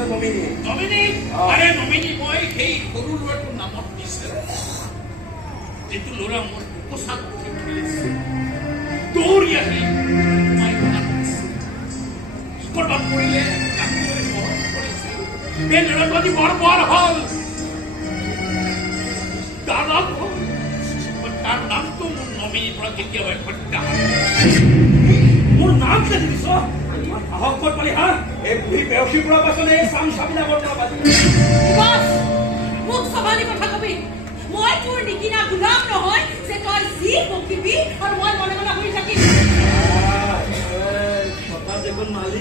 আছে nominee nominee আৰে nominee মই সেই সৰু ল'ৰাটোৰ নামত দিছে যিটো ল'ৰা মোৰ পোচাক খেলিছে দৌৰি আহি কৰবাত পৰিলে ডাক্তৰে মৰণ কৰিছিল এই ল'ৰাটো আজি বৰ হ'ল তাৰ নামটো মোৰ নমিনীৰ পৰা কেতিয়াবাই প্ৰত্যাহাৰ মোৰ নাম কেনে দিছ সাহস ক'ত পালি হা এই বুঢ়ী বেউসীৰ পৰা পাছতে এই চামচাবিলাকৰ পৰা বাজি মোক সভালি কথা কবি মই তোৰ নিকিনা গোলাম নহয় যে তই যি বকিবি আৰু মই মনে মনে শুনি থাকিম কথা দেখোন মালি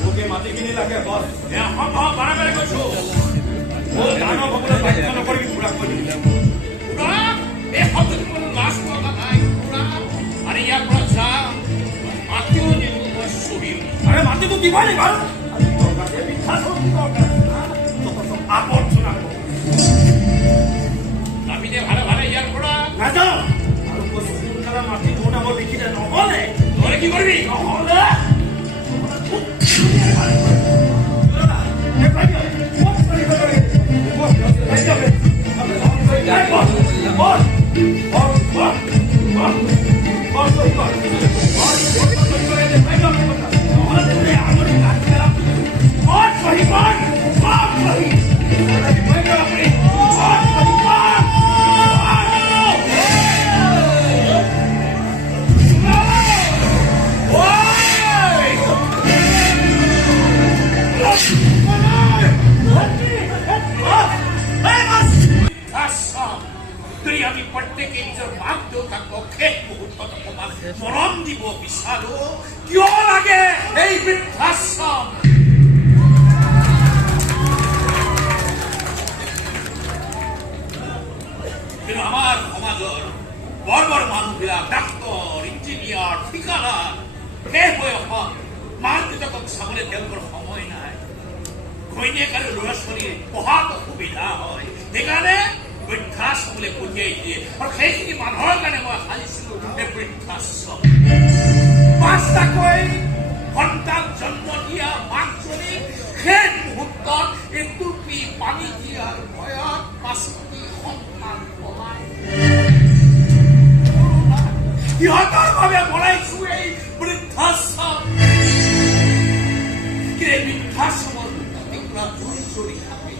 মোকে মাটিখিনি লাগে বছ বাৰে কৈছো দানৱ হ'বলৈ বাধ্য নকৰিবি পুৰা কৰি এই শব্দটো কোনো লাজ লগা নাই আৰে ইয়াৰ পৰা যা মাতিও নিদিব মই চহিম আৰে মাটিটো দিবই নি বাৰু আৱৰ্জনা নামিনে ভালে ভালে ইয়াৰ পৰা নাযাওঁ আৰু সোনকালে মাটি মোৰ নামত লিখি দে নহ'লে তই কি কৰিবি নহ'লে আমি প্ৰত্যেকে নিজৰ মাক দেউতাকক শেষ মুহূৰ্তত অকমান মৰম দিব বিচাৰো কিয় লাগে এই বৃদ্ধাশ্ৰম কিন্তু আমাৰ সমাজৰ বৰ মানুহবিলাক ডাক্তৰ ইঞ্জিনিয়াৰ ঠিকাদাৰ শেষ বয়সত মাক দেউতাকক চাবলৈ তেওঁলোকৰ সময় নাই ঘৈণীয়েক আৰু ল'ৰা ছোৱালীৰ পঢ়াত অসুবিধা হয় সেইকাৰণে বৃদ্ধাশ্ৰমলৈ পঠিয়াই দিয়ে আৰু সেইখিনি মানুহৰ কাৰণে মই সাজিছিলো এই বৃদ্ধাশ্ৰম 5টাকৈ সন্তান জন্ম দিয়া মাকজনী শেষ মুহূৰ্তত এই টুপি পানী দিয়াৰ ভয়ত 5টি সন্তান পলাই সিহঁতৰ বাবে বনাইছো এই বৃদ্ধাশ্ৰম এই বৃদ্ধাশ্ৰমৰ এগুলা জুৰি থাকে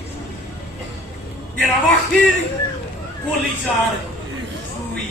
এৰাবাসীৰ কলিজাৰ জুই